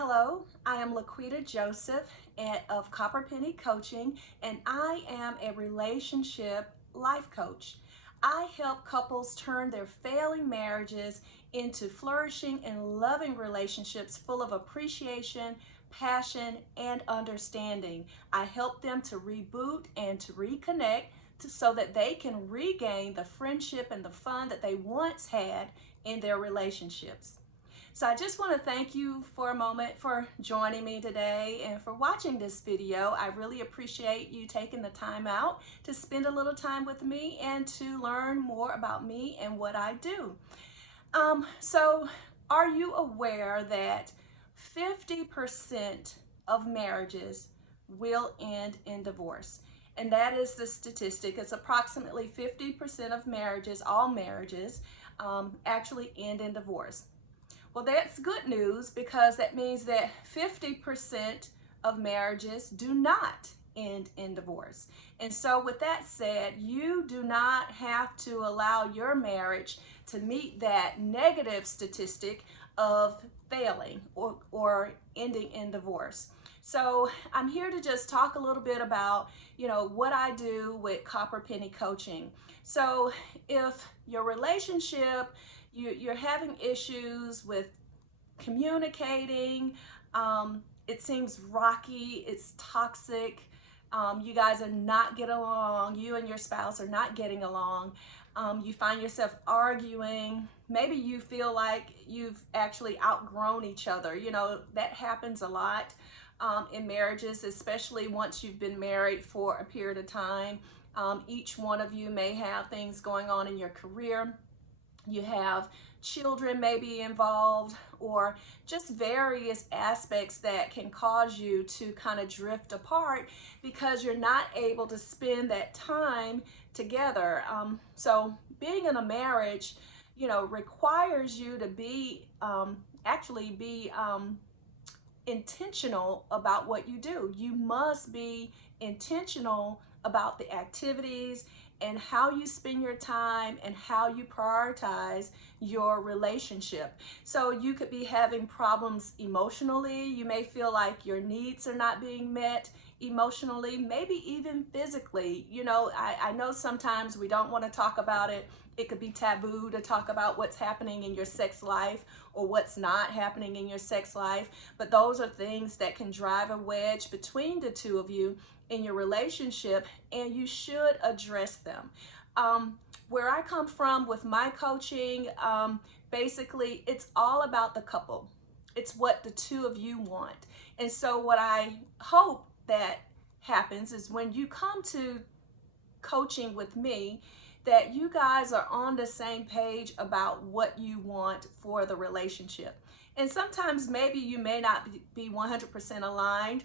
Hello, I am Laquita Joseph of Copper Penny Coaching, and I am a relationship life coach. I help couples turn their failing marriages into flourishing and loving relationships full of appreciation, passion, and understanding. I help them to reboot and to reconnect so that they can regain the friendship and the fun that they once had in their relationships. So I just want to thank you for a moment for joining me today and for watching this video. I really appreciate you taking the time out to spend a little time with me and to learn more about me and what I do. So are you aware that 50% of marriages will end in divorce? And that is the statistic. It's approximately 50% of marriages, all marriages, actually end in divorce. Well, that's good news because that means that 50% of marriages do not end in divorce. And so with that said, you do not have to allow your marriage to meet that negative statistic of failing or ending in divorce. So I'm here to just talk a little bit about, what I do with Copper Penny Coaching. So if your relationship, you're having issues with communicating, it seems rocky, it's toxic, you guys are not getting along, you and your spouse are not getting along, you find yourself arguing, maybe you feel like you've actually outgrown each other. That happens a lot in marriages, especially once you've been married for a period of time. Each one of you may have things going on in your career. You have children maybe involved, or just various aspects that can cause you to kind of drift apart because you're not able to spend that time together. So being in a marriage, requires you to be actually be intentional about what you do. You must be intentional about the activities and how you spend your time and how you prioritize your relationship. So you could be having problems emotionally. You may feel like your needs are not being met emotionally, maybe even physically. I know sometimes we don't want to talk about it. It could be taboo to talk about what's happening in your sex life or what's not happening in your sex life, but those are things that can drive a wedge between the two of you in your relationship, and you should address them. Where I come from with my coaching, basically it's all about the couple. It's what the two of you want. And so what I hope that happens is when you come to coaching with me, that you guys are on the same page about what you want for the relationship. And sometimes maybe you may not be 100% aligned,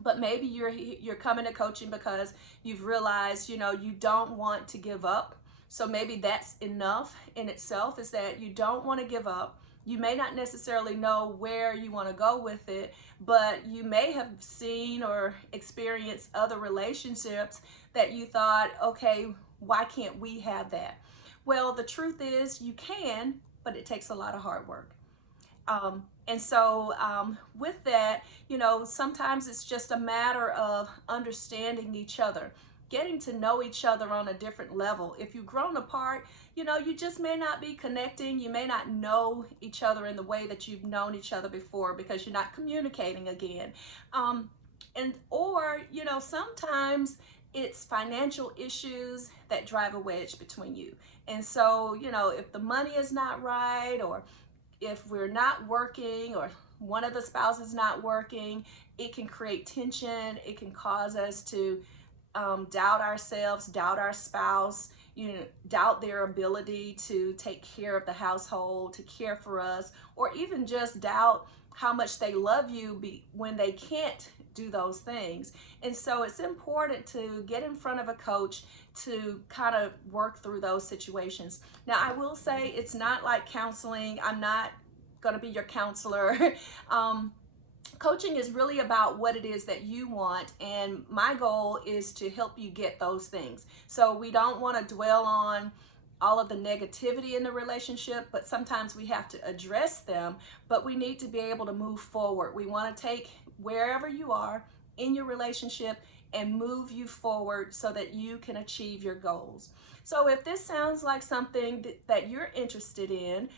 but maybe you're coming to coaching because you've realized, you don't want to give up. So maybe that's enough in itself, is that you don't want to give up. You may not necessarily know where you want to go with it, but you may have seen or experienced other relationships that you thought, okay, why can't we have that? Well, the truth is you can, but it takes a lot of hard work. And so with that, sometimes it's just a matter of understanding each other, getting to know each other on a different level. If you've grown apart, you just may not be connecting. You may not know each other in the way that you've known each other before because you're not communicating again. Or sometimes it's financial issues that drive a wedge between you. And so, if the money is not right, or if we're not working, or one of the spouses not working, it can create tension. It can cause us to doubt ourselves, doubt our spouse, doubt their ability to take care of the household, to care for us, or even just doubt how much they love you when they can't do those things. And so it's important to get in front of a coach to kind of work through those situations. Now, I will say it's not like counseling. I'm not going to be your counselor. Coaching is really about what it is that you want, and my goal is to help you get those things. So we don't want to dwell on all of the negativity in the relationship, but sometimes we have to address them, but we need to be able to move forward. We want to take wherever you are in your relationship and move you forward so that you can achieve your goals. So if this sounds like something that you're interested in,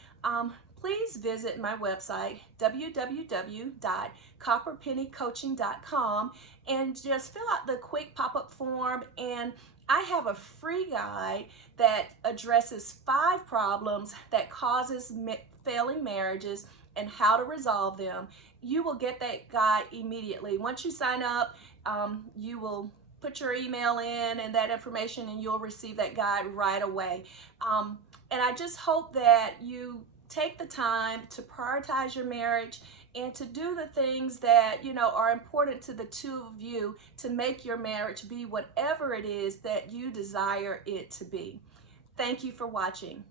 please visit my website, www.copperpennycoaching.com, and just fill out the quick pop-up form. And I have a free guide that addresses 5 problems that causes failing marriages and how to resolve them. You will get that guide immediately. Once you sign up, you will put your email in and that information, and you'll receive that guide right away. And I just hope that you take the time to prioritize your marriage and to do the things that are important to the two of you to make your marriage be whatever it is that you desire it to be. Thank you for watching.